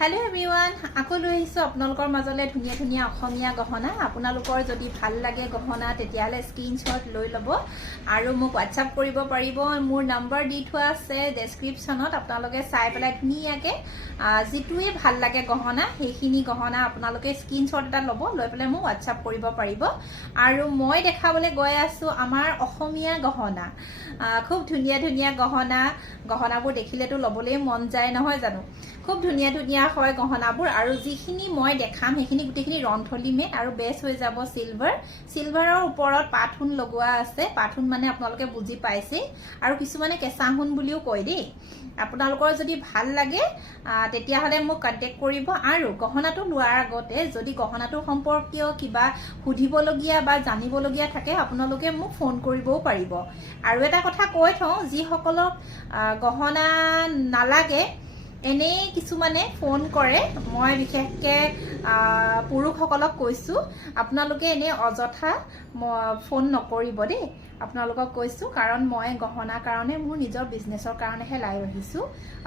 hello everyone आको লৈ আহিছো আপোনালোকৰ মাজলে ধুনিয়া ধুনিয়া অসমীয়া গহনা আপোনালোকৰ যদি ভাল লাগে গহনা তেতিয়ালে স্ক্ৰিনশ্বট লৈ লব আৰু মোক WhatsApp কৰিব পাৰিব মোৰ নম্বৰ দি থোৱা আছে ডেসক্ৰিপচনত আপোনালোকে চাই পেলাই ধুনিয়াকে যেটোৱে ভাল লাগে গহনা হেখিনি গহনা আপোনালোকে স্ক্ৰিনশ্বট এটা লব লৈ পেলাই মোক WhatsApp কৰিব পাৰিব আৰু মই দেখাবলে গৈ আছো আমাৰ অসমীয়া গহনা খুব ধুনিয়া ধুনিয়া গহনাবোৰ দেখিলেতো লবলে মন যায় নহয় জানো খুব ধুনিয়া ধুনিয়া হয় গহনাবোৰ আৰু যিখিনি মই দেখাম হেখিনি গুটেখিনি ৰন্থলি মেট আৰু বেস হৈ যাব সিলভাৰৰ ওপৰত পাথুন লগোৱা আছে পাথুন মানে আপোনালোকে বুজি পাইছে আৰু কিছুমানে কেঁচাহুন বুলিও কয় দেই আপোনালোকৰ যদি ভাল লাগে তেতিয়া হলে মোক কন্টাক্ট কৰিব আৰু গহনাটো লোৱাৰ আগতে যদি গহনাটো সম্পৰ্কীয় কিবা সুধিবলগীয়া বা জানিবলগীয়া থাকে আপোনালোকে মোক ফোন কৰিবও পাৰিব আৰু এটা কথা কৈ থওঁ যি সকলক গহনা নালাগে এনে কিছু মানে ফোন কৰে মই বিশেষকে পুৰুষ সকলক কৈছো আপোনালোকে এনে অযথা ফোন নকৰিব দেই আপোনালোকক কৈছো কাৰণ মই গহনা কাৰণে মোৰ নিজৰ বিজনেছৰ কাৰণেহে লাইভ আহিছো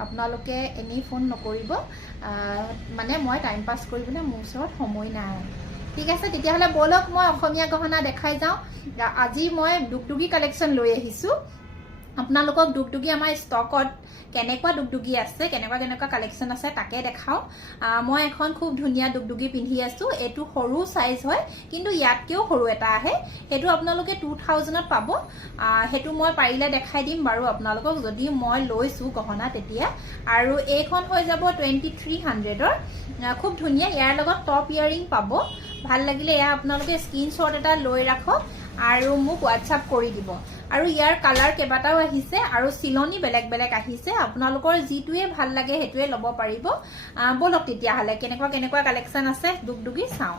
আপোনালোকে এনে ফোন নকৰিব মানে মই টাইম পাস কৰিবলৈ মোৰ ওচৰত সময় নাই ঠিক আছে তেতিয়া হলে বলক মই অসমীয়া গহনা দেখাই যাও আজি মই দুগদুগী কালেকচন লৈ আহিছো আপোনালোকক দুগদুগী আমাৰ ষ্টকত কেনেকুৱা দুগদুগী আছে কেনেকুৱা কালেকচন আছে তাকে দেখাও মই এখন খুব ধুনিয়া দুগদুগী পিন্ধি আছো এটো সৰু সাইজ হয় কিন্তু ইয়াতকেও সৰু এটা আহে হেতু আপোনালোকে 2000 ত পাব হেতু মই পাৰিলে দেখাই দিম বাৰু আপোনালোকক যদি মই লৈছো গহনা তেতিয়া আৰু এইখন হৈ যাব 2300 ৰ খুব ধুনিয়া ইয়াৰ লগত টপ ইয়াৰিং পাব ভাল লাগিলে ইয়া আপোনালোকে স্ক্ৰিনশ্বট এটা লৈ ৰাখক আৰু মোক WhatsApp কৰি দিব আৰু ইয়াৰ কালাৰ কেবাটাও আহিছে আৰু সিলনি বেলেগ বেলেগ আহিছে আপোনালোকৰ জিটোৱে ভাল লাগে হেতুৱে লব পাৰিব বলক তেতিয়া হলে কেনেকুৱা কালেকচন আছে দুগদুগী চাও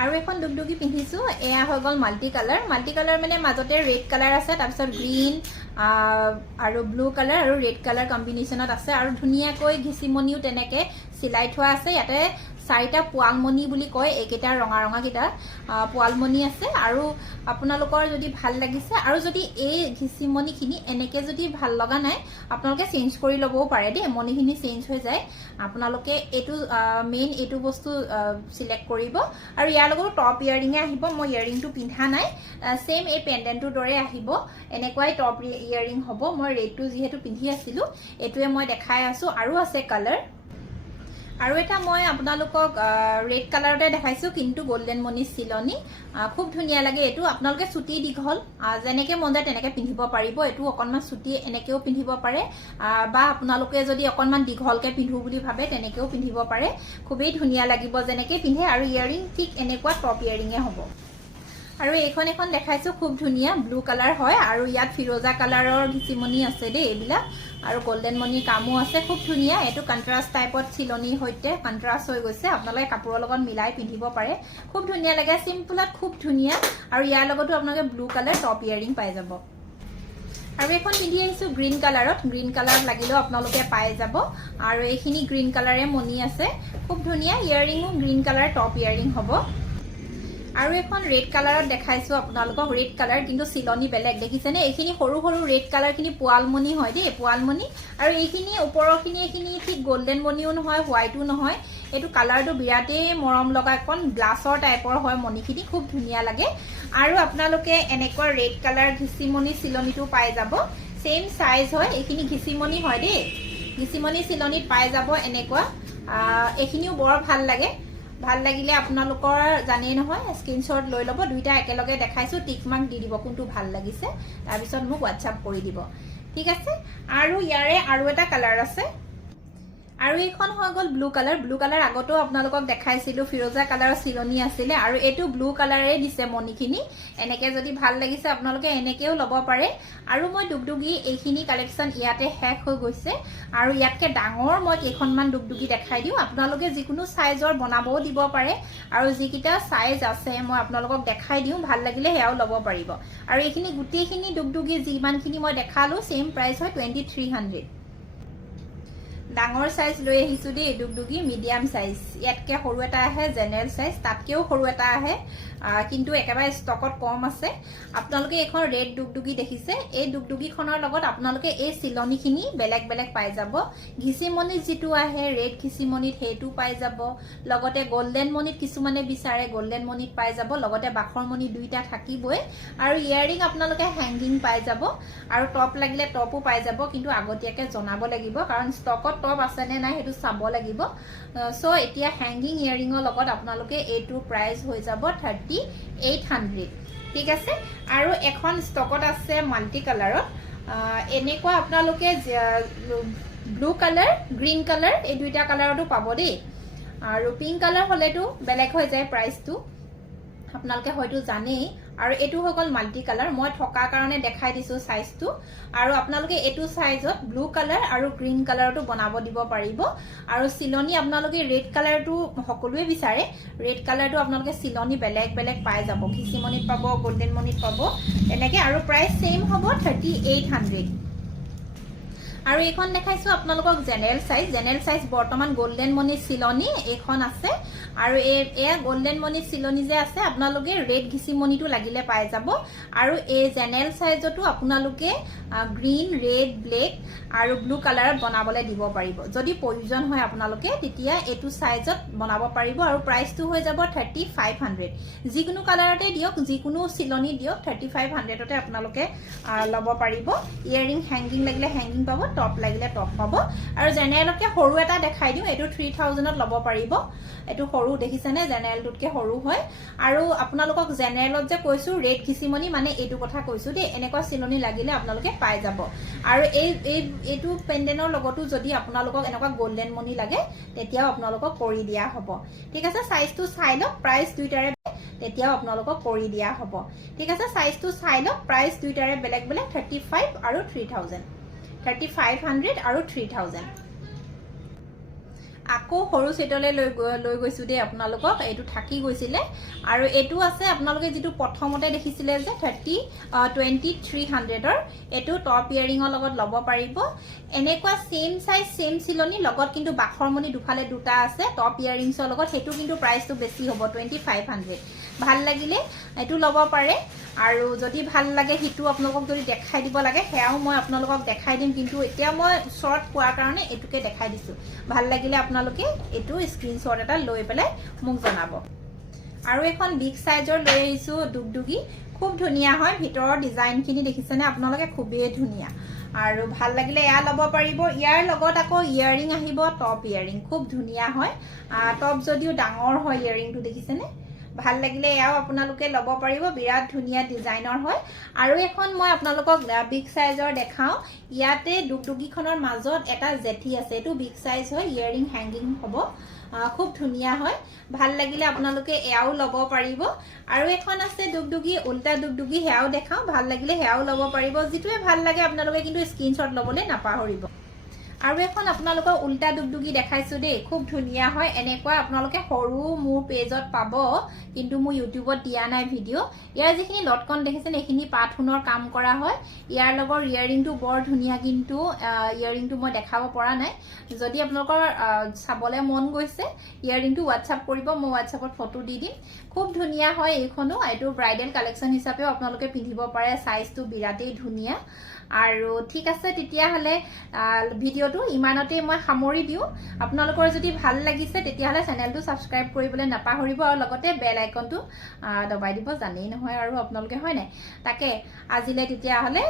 আৰু এখন দুগদুগী পিন্ধিছো এয়া হৈ গল মাল্টি কালাৰ মানে মাজতে ৰেড কালাৰ আছে তাৰপিছত গ্ৰীন আৰু ব্লু কালাৰ আৰু ৰেড কালাৰ কম্বিনেশনত আছে আৰু ধুনিয়াকৈ ঘিচিমনিও তেনেকে সিলাই থোৱা আছে ইয়াতে চাৰিটা পোৱালমনি বুলি কয় একেটা ৰঙা কিটা পোৱালমনি আছে আৰু আপোনালোকৰ যদি ভাল লাগিছে আৰু যদি এই ঘিচিমনি খিনি এনেকে যদি ভাল লগা নাই আপোনালোকে চেঞ্জ কৰি লবও পাৰে দেই মনিখিনি চেঞ্জ হৈ যায় আপোনালোকে এটো মেইন এটো বস্তু সিলেক্ট কৰিব আৰু ইয়াৰ লগত টপ ইয়াৰিং আহিব মই ইয়াৰিংটো পিন্ধা নাই সেম এই পেন্ডেন্টৰ দৰে আহিব এনেকুৱাই টপ ইয়াৰিং হ'ব মই ৰেডটো যেহেতু পিন্ধি আছিলো এটোৱে মই দেখাই আছো আৰু আছে কালাৰ আৰু এটা মই আপোনালোকক ৰেড কালাৰতে দেখাইছো কিন্তু গোল্ডেন মনি সিলনি খুব ধুনিয়া লাগে এটো আপোনালোকে সুটি দীঘল যেনেকে মন যায় তেনেকে পিন্ধিব পাৰিব এটো অকনমান সুটি এনেকেও পিন্ধিব পাৰে বা আপোনালোকে যদি অকনমান দীঘলকে পিন্ধু বুলি ভাবে তেনেকেও পিন্ধিব পাৰে খুবেই ধুনিয়া লাগিব যেনেকে পিন্ধে আৰু ইয়াৰিং ঠিক এনেকুৱা টপ ইয়াৰিংয়ে হ'ব আৰু এখন দেখাইছো খুব ধুনিয়া ব্লু কালাৰ হয় আৰু ইয়াত ফিৰোজা কালাৰৰ ঘিচিমনি আছে দেই এইবিলা আৰু গোল্ডেন মনি কামো আছে খুব ধুনিয়া এটো কন্ট্ৰাস্ট টাইপত সিলনি হৈতে কন্ট্ৰাস্ট হৈ গৈছে আপোনালোকে কাপোৰৰ লগত মিলাই পিন্ধিব পাৰে খুব ধুনিয়া লাগে সিম্পলত খুব ধুনিয়া আৰু ইয়াৰ লগতো আপোনালোকে ব্লু কালাৰ টপ ইয়াৰিং পাই যাব আৰু এখন পিন্ধি আহিছো গ্ৰীন কালাৰত লাগিলেও আপোনালোকে পাই যাব আৰু এইখিনি গ্ৰীন কালাৰে মনি আছে খুব ধুনিয়া ইয়াৰিংও গ্ৰীন কালাৰ টপ ইয়াৰিং হ'ব আৰু এখন ৰেড কালাৰত দেখাইছো আপোনালোকক ৰেড কালাৰ কিন্তু সিলনি বেলেগ দেখিছেনে এইখিনি সৰু ৰেড কালাৰ খিনি পোৱালমনি হয় দেই পোৱালমনি আৰু এইখিনি ওপৰৰখিনি এইখিনি ঠিক গোল্ডেন মনিও নহয় হোৱাইটও নহয় এটো কালাৰটো বিৰাতে মৰম লগা এখন গ্লাছৰ টাইপৰ হয় মনিখিনি খুব ধুনিয়া লাগে আৰু আপোনালোকে এনেকুৱা ৰেড কালাৰ ঘিচিমনি সিলনিটো পাই যাব সেম সাইজ হয় এইখিনি ঘিচিমনি হয় দেই ঘিচিমনি সিলনিত পাই যাব এনেকুৱা এইখিনিও বৰ ভাল লাগিলে আপোনালোকৰ জানে নহয় স্ক্ৰিনশ্বট লৈ লব দুইটা একেলগে দেখাইছো টিক মাৰ্ক দি দিব কোনটো ভাল লাগিছে তাৰ পিছত মোক WhatsApp কৰি দিব ঠিক আছে আৰু ইয়াৰে আৰু এটা কালাৰ আছে আৰু এইখন হৈ গল ব্লু কালাৰ আগতেও আপোনালোকক দেখাইছিলো ফিৰোজা কালাৰৰ সিলনি আছিল আৰু এটো ব্লু কালাৰে দিছে মনিখিনি এনেকে যদি ভাল লাগিছে আপোনালোকে এনেকেও লব পাৰে আৰু মই দুগদুগী এইখিনি কালেকচন ইয়াতে হেক হৈ গৈছে আৰু ইয়াতকে ডাঙৰ মই কেইখনমান দুগদুগী দেখাই দিও আপোনালোকে যিকোনো সাইজৰ বনাবও দিব পাৰে আৰু যিকিটা সাইজ আছে মই আপোনালোকক দেখাই দিও ভাল লাগিলে হেয়াও লব পাৰিব আৰু এইখিনি গুটেইখিনি দুগদুগী যিমানখিনি মই দেখালো সেম প্ৰাইস হয় 2300 ডাঙৰ সাইজ লৈ আহিছো দেই দুগদুগি মিডিয়াম সাইজ ইয়াতকে সৰু এটা আহে জেনেৰেল সাইজ তাতকেও সৰু এটা আহে কিন্তু একেবাৰে ষ্টকত কম আছে আপোনালোকে এখন ৰেড দুগদুগি দেখিছে এই দুগদুগিখনৰ লগত আপোনালোকে এই চিলনিখিনি বেলেগ বেলেগ পাই যাব ঘিচিমনিত যেটো আহে ৰেড ঘিচিমনিত হেতু পাই যাব লগতে গোল্ডেন মনিত কিছুমানে বিচাৰে গোল্ডেন মনিত পাই যাব লগতে বাখৰ মনি দুইটা থাকিবই আৰু ইয়াৰিং আপোনালোকে হ্যাঙ্গিং পাই যাব আৰু টপ লাগিলে টপও পাই যাব কিন্তু আগতীয়াকে জনাব লাগিব কাৰণ ষ্টকত টপ আছে নে নাই হেতু চাব লাগিব সো এতিয়া হ্যাঙ্গিং ইয়াৰিংৰ লগত আপোনালোকে এটো প্ৰাইস হৈ যাব 3800 ঠিক আছে আৰু এখন ষ্টকত আছে মাল্টি কালাৰত এনেকুৱা আপোনালোকে ব্লু কালাৰ গ্ৰীন কালাৰ এই দুইটা কালাৰটো পাব দেই আৰু পিংক কালাৰ হলেটো বেলেগ হৈ যায় প্ৰাইসটো আপোনালোকে হয়তো জানেই আৰু এটো হগল মাল্টি কালাৰ মই ঠকা কাৰণে দেখাই দিছো সাইজটো আৰু আপোনালোকে এটো সাইজত ব্লু কালাৰ আৰু গ্ৰীন কালাৰটো বনাব দিব পাৰিব আৰু চিলনি আপোনালোকে ৰেড কালাৰটো সকলোৱে বিচাৰে ৰেড কালাৰটো আপোনালোকে চিলনি বেলেগ বেলেগ পাই যাব ঘিচিমনিত পাব গোল্ডেন মনিত পাব এনেকে আৰু প্ৰাইস সেম হ'ব 3800 আৰু এখন দেখাইছো আপোনালোকক জেনেৰেল সাইজ বৰ্তমান গোল্ডেন মনি চিলনি এখন আছে আৰু এয়া গোল্ডেন মনি চিলনি যে আছে আপোনালোকে ৰেড ঘিচিমনিটো লাগিলে পাই যাব আৰু এই জেনেৰেল সাইজটো আপোনালোকে গ্ৰীন ৰেড ব্লেক আৰু ব্লু কালাৰত বনাবলে দিব পাৰিব যদি প্ৰয়োজন হয় আপোনালোকে তেতিয়া এটো সাইজত বনাব পাৰিব আৰু প্ৰাইসটো হৈ যাব 3500 যিকোনো কালাৰতে দিয়ক যিকোনো চিলনি দিয়ক 3500 তে আপোনালোকে লব পাৰিব ইয়াৰিং হ্যাঙ্গিং লাগিলে হ্যাঙ্গিং পাব টপ লাগিলে টপ পাব আৰু জেনেৰেলকে সৰু এটা দেখাই দিও এটো 3000 ত লব পাৰিব এটো সৰু দেখিছেনে জেনেৰেলটোতকে সৰু হয় আৰু আপোনালোকক জেনেৰেলত যে কৈছো ৰেড ঘিচিমনি মানে এটো কথা কৈছো দে এনেকুৱা চিলনি লাগিলে আপোনালোকে পাই যাব আৰু এটো পেন্ডেনৰ লগতো যদি আপোনালোকক এনেকুৱা গোল্ডেন মনি লাগে তেতিয়াও আপোনালোকক কৰি দিয়া হ'ব ঠিক আছে সাইজটো চাই লওক প্ৰাইস দুইটাৰে তেতিয়াও আপোনালোকক কৰি দিয়া হ'ব ঠিক আছে সাইজটো চাই লওক প্ৰাইস দুইটাৰে বেলেগ বেলেগ 35 আৰু 3000 3500 আৰু 3000 আকৌ সৰু সেটলে লৈ গৈছো দে আপোনালোকক এটো থাকি গৈছিলে আৰু এটো আছে আপোনালোকে যেটো প্ৰথমতে দেখিছিলে যে 2300 ৰ এটো টপ ইয়াৰিংৰ লগত লব পাৰিব এনেকুৱা সেম সাইজ সেম চিলনি লগত কিন্তু বাখৰমনি দুফালে দুটা আছে টপ ইয়াৰিংছৰ লগত হেতু কিন্তু প্ৰাইসটো বেছি হ'ব 2500 ভাল লাগিলে এটো লব পাৰে আৰু যদি ভাল লাগে হিটু আপোনালোকক যদি দেখাই দিব লাগে হেয়াও মই আপোনালোকক দেখাই দিম কিন্তু এতিয়া মই শৰ্ট পোৱাৰ কাৰণে এটুকে দেখাই দিছো ভাল লাগিলে আপোনালোকে এটো স্ক্ৰিনশ্বট এটা লৈ পেলাই মোক জনাব আৰু এখন বিগ সাইজৰ লৈ আহিছো দুগদুগি খুব ধুনিয়া হয় ভিতৰৰ ডিজাইনখিনি দেখিছেনে আপোনালোকে খুবেই ধুনিয়া আৰু ভাল লাগিলে এয়া লব পাৰিব ইয়াৰ লগত আকৌ ইয়াৰিং আহিব টপ ইয়াৰিং খুব ধুনিয়া হয় টপ যদিও ডাঙৰ হয় ইয়াৰিংটো দেখিছেনে ভাল লাগিলে এয়াও আপোনালোকে লব পাৰিব বিৰাট ধুনিয়া ডিজাইনৰ হয় আৰু এখন মই আপোনালোকক বিগ সাইজৰ দেখাও ইয়াতে দুগদুগিখনৰ মাজত এটা জেঠি আছে এটো বিগ সাইজ হয় ইয়াৰিং হ্যাঙ্গিং হ'ব খুব ধুনিয়া হয় ভাল লাগিলে আপোনালোকে এয়াও লব পাৰিব আৰু এখন আছে দুগদুগি উল্টা দুগদুগি হেয়াও দেখাও ভাল লাগিলে হেয়াও লব পাৰিব যেটোৱে ভাল লাগে আপোনালোকে কিন্তু স্ক্ৰিনশ্বট লবলে নাপাহৰিব আৰু এখন আপোনালোকক উল্টা দুগদুগি দেখাইছো দেই খুব ধুনিয়া হয় এনেকুৱা আপোনালোকে সৰু মোৰ পেজত পাব কিন্তু মই ইউটিউবত দিয়া নাই ভিডিও ইয়াৰ যিখিনি লটকন দেখিছেন এখিনি পাথুনৰ কাম কৰা হয় ইয়াৰ লগৰ ইয়াৰিংটো বৰ ধুনিয়া কিন্তু ইয়াৰিংটো মই দেখাব পৰা নাই যদি আপোনালোকৰ চাবলে মন গৈছে ইয়াৰিংটো WhatsApp কৰিব মই WhatsAppত ফটো দি দিম খুব ধুনিয়া হয় এইখনো এটো ব্ৰাইডেল কালেকশন হিচাপেও আপোনালোকে পিন্ধিব পাৰে সাইজটো বিৰাটেই ধুনিয়া আৰু ঠিক আছে তেতিয়া হলে ভিডিওটো ইমানতে মই সামৰি দিও আপোনালোকৰ যদি ভাল লাগিছে তেতিয়া হলে চেনেলটো সাবস্ক্ৰাইব কৰিবলৈ নাপাহৰিব আৰু লগতে বেল আইকনটো দবাই দিব জানেই নহয় আৰু আপোনালোকে হয় নাই তাকে আজিলে তেতিয়া হলে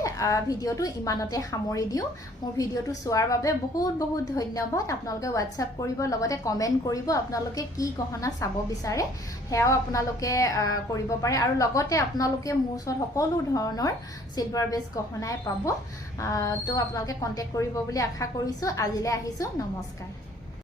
ভিডিওটো ইমানতে সামৰি দিও মোৰ ভিডিওটো চোৱাৰ বাবে বহুত বহুত ধন্যবাদ আপোনালোকে WhatsApp কৰিব লগতে কমেন্ট কৰিব আপোনালোকে কি গহনা চাব বিচাৰে হেয়াও আপোনালোকে কৰিব পাৰে আৰু লগতে আপোনালোকে মোৰ ওচৰত সকলো ধৰণৰ সিলভাৰ বেস গহনাই পাব তো আপোনালোকে কন্টাক্ট কৰিব বুলি আশা কৰিছো আজিলে আহিছো নমস্কাৰ